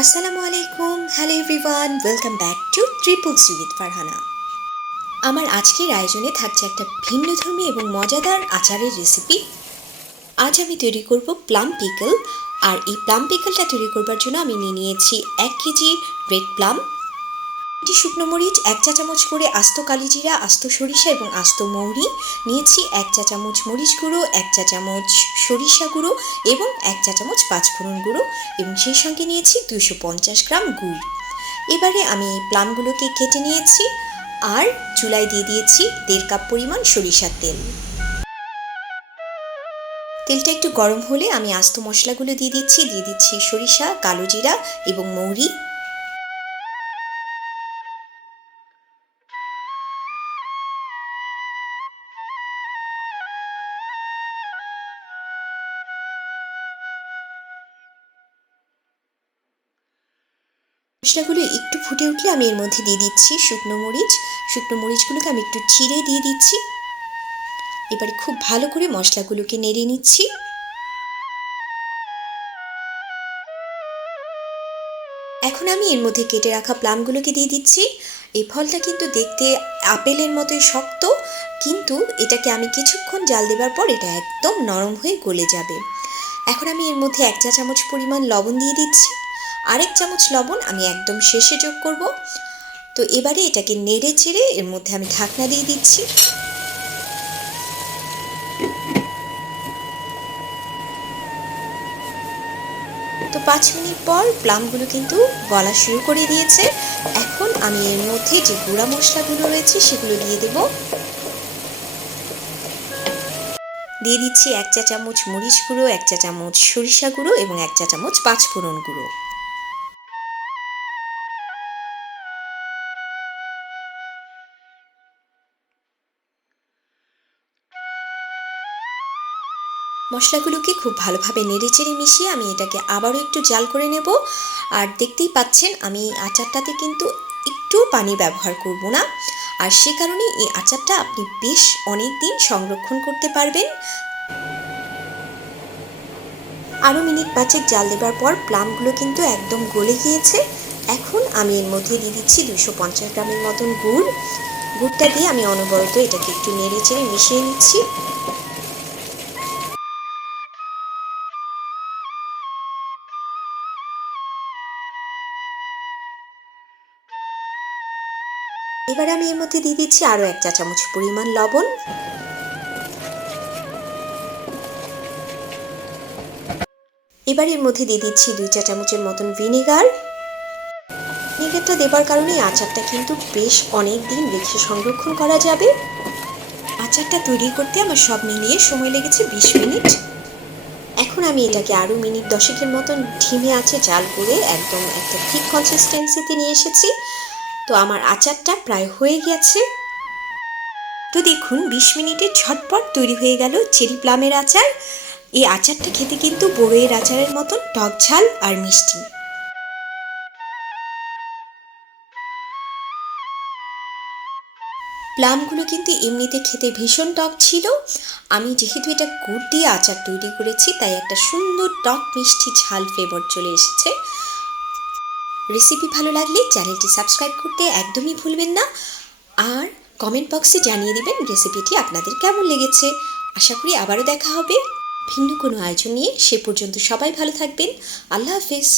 আসসালামুয়ালাইকুম, hello everyone, welcome back to CWithFarhana। আমার আজকের আয়োজনে থাকছে একটা ভিন্নধর্মী এবং মজাদার আচারের রেসিপি। আজ আমি তৈরি করব প্লাম পিকল। আর এই প্লাম পিকলটা তৈরি করবার জন্য আমি নিয়েছি 1 কেজি রেড প্লাম, 2টি শুকনো মরিচ, 1 চা চামচ করে আস্ত কালিজিরা, আস্ত সরিষা এবং আস্ত মৌরি নিয়েছি, 1 চা চামচ মরিচ গুঁড়ো, 1 চা চামচ সরিষা গুঁড়ো এবং 1 চা চামচ পাঁচফোড়ন গুঁড়ো এবং সেই সঙ্গে নিয়েছি 250 গ্রাম গুড়। এবারে আমি এই প্লামগুলোকে কেটে নিয়েছি আর চুলায় দিয়ে দিয়েছি 1.5 কাপ পরিমাণ সরিষার তেল। তেলটা একটু গরম হলে আমি আস্ত মশলাগুলো দিয়ে দিচ্ছি সরিষা, কালো জিরা এবং মৌরি। মশলাগুলো একটু ফুটে উঠলে আমি এর মধ্যে দিয়ে দিচ্ছি শুকনো মরিচগুলোকে আমি একটু চিড়ে দিয়ে দিচ্ছি। এবারে খুব ভালো করে মশলাগুলোকে নেড়ে নিচ্ছি। এখন আমি এর মধ্যে কেটে রাখা প্লামগুলোকে দিয়ে দিচ্ছি। এই ফলটা কিন্তু দেখতে আপেলের মতোই শক্ত, কিন্তু এটাকে আমি কিছুক্ষণ জাল দেবার পর এটা একদম নরম হয়ে গলে যাবে। এখন আমি এর মধ্যে 1 চা চামচ পরিমাণ লবণ দিয়ে দিচ্ছি। আরেক চামচ লবণ আমি একদম শেষে যোগ করব। তো এবারে এটাকে নেড়ে চেড়ে এর মধ্যে আমি ঢাকনা দিয়ে দিচ্ছি। তো 5 মিনিট পর প্লামগুলো কিন্তু গলা শুরু করে দিয়েছে। এখন আমি এর মধ্যে যে গুঁড়া মশলাগুলো রয়েছে সেগুলো দিয়ে দেব। দিয়ে দিচ্ছি 1 চা চামচ মরিচ গুঁড়ো, 1 চা চামচ সরিষা গুঁড়ো এবং 1 চা চামচ পাঁচফোড়ন গুঁড়ো। মশলাগুলোকে খুব ভালোভাবে নেড়েচেড়ে মিশিয়ে আমি এটাকে আবারও একটু জাল করে নেব। আর দেখতেই পাচ্ছেন আমি আচারটাতে কিন্তু একটু পানি ব্যবহার করব না, আর সে কারণে এই আচারটা আপনি বেশ অনেক দিন সংরক্ষণ করতে পারবেন। আরও মিনিট 5 জাল দেবার পর প্লামগুলো কিন্তু একদম গলে গিয়েছে। এখন আমি এর মধ্যে দিয়ে দিচ্ছি 250 গ্রামের মতন গুড়টা দিয়ে আমি অনবরত এটাকে একটু নেড়েচেড়ে মিশিয়ে নিচ্ছি। এবার আমি এর মধ্যে দিয়ে দিচ্ছি আরও 1 চা চামচ পরিমাণ লবণ। এবার এর মধ্যে দিয়ে দিচ্ছি 2 চা চামচের মতন ভিনেগার। ভিনেগারটা দেবার কারণে আচারটা কিন্তু বেশ অনেক দিন রেখে সংরক্ষণ করা যাবে। আচারটা তৈরি করতে আমার সব মিলিয়ে সময় লেগেছে 20 মিনিট। এখন আমি এটাকে আরও মিনিট 10 মতন ধিমে আঁচে জাল করে একদম একটা ঠিক কনসিস্টেন্সিতে নিয়ে এসেছি। তো আমার আচারটা প্রায় হয়ে গেছে। তো দেখুন 20 মিনিটে ঝটপট তৈরি হয়ে গেল চেরি প্লামের আচার। এই আচারটা খেতে কিন্তু বড়ইয়ের আচারের মতন টক ঝাল আর মিষ্টি। প্লামগুলো কিন্তু এমনিতে খেতে ভীষণ টক ছিল। আমি যেহেতু এটা গুড় দিয়ে আচার তৈরি করেছি তাই একটা সুন্দর টক মিষ্টি ঝাল ফ্লেভার চলে এসেছে। রেসিপি ভালো লাগলে চ্যানেলটি সাবস্ক্রাইব করতে একদমই ভুলবেন না, আর কমেন্ট বক্সে জানিয়ে দেবেন রেসিপিটি আপনাদের কেমন লেগেছে। আশা করি আবারও দেখা হবে ভিন্ন কোনো আয়োজন নিয়ে। সে পর্যন্ত সবাই ভালো থাকবেন। আল্লাহ হাফেজ।